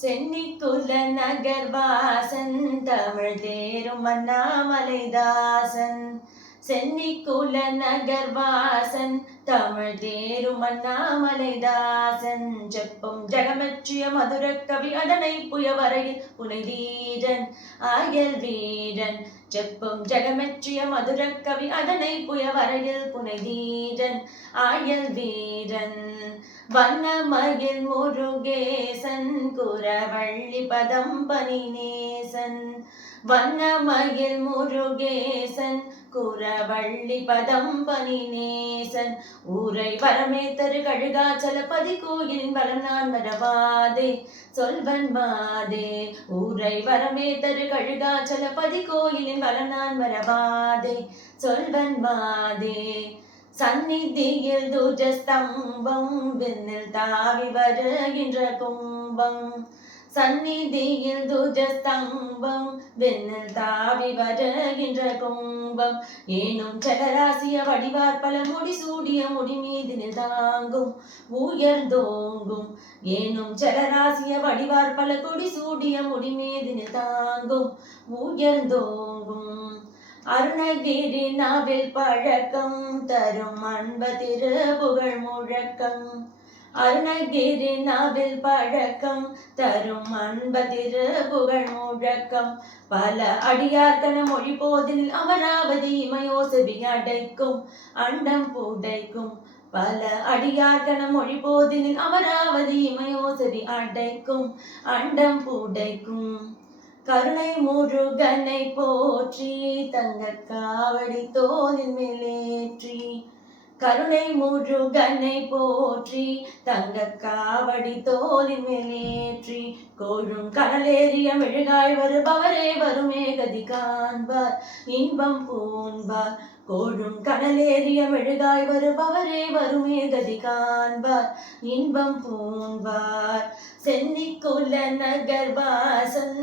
சென்னிக்குல நகர்வாசன் தமிழ் தேரும் அண்ணாமலைதாசன். சென்னிக்குல நகர்வாசன் தமிழ் தேரும் அண்ணாமலைதாசன். செப்பும் ஜகமெற்றிய மதுரக்கவி அதனை புயவரையில் புனைதீரன் ஆயல் வீரன். செப்பும் ஜகமெற்றிய மதுரக்கவி அதனை புயவரையில் புனைதீரன் ஆயல் வீரன். வண்ணமயில் முருகேசன் குரவள்ளி பதம்பனி நேசன். வண்ணமயில் முருகேசன் குரவள்ளி பதம்பனி நேசன். ஊரை வரமே தரு கழுகாச்சலபதி கோயிலின் வளம் நான் மறவாதே சொல்வன் மாதே. ஊரை வரமே தரு கழுகாச்சலபதி கோயிலின் வளம் நான் மறவாதே சொல்வன் மாதே. சந்நிதியில் துஜஸ்தம்பம் விண்ணில் தாவி வருகின்ற கும்பம். சந்நிதியில் துஜஸ்தம்பம் விண்ணில் தாவி வருகின்ற கும்பம். ஏனும் சலராசிய வடிவார் பல முடி சூடிய முடி மீதினில் தாங்கும் உயர்ந்தோங்கும். ஏனும் சலராசிய வடிவார் பல கொடி சூடிய முடி மீதினில் தாங்கும் உயர்ந்தோங்கும். அருணகிரி நாவில் பழக்கம் தரும் அன்ப திரு புகழ் முழக்கம். அருணகிரி நாவில் பழக்கம் தரும் அன்ப திரு புகழ் முழக்கம். பல அடியார்கன மொழி போதில் அமராவதி இமயோசவி அடைக்கும் அண்டம் புடைக்கும். பல அடியார்கன மொழி போதில் அமராவதி இமயோசவி அடைக்கும் அண்டம் புடைக்கும். கருணை முருகனை போற்றி தங்க காவடி தோளின் மேலேற்றி. கருணை முருகனை போற்றி தங்க காவடி தோளின் மேலேற்றி. கோழும் கடலேறிய மெழுகாய் வருபவரே வருமே கதி காண்பார் இன்பம் பூண்பார். கோழும் கடலேறிய மெழுகாய் வருபவரே வருமே கதி காண்பார் இன்பம் பூண்பார். சென்னிக்குல நகர்வாசன்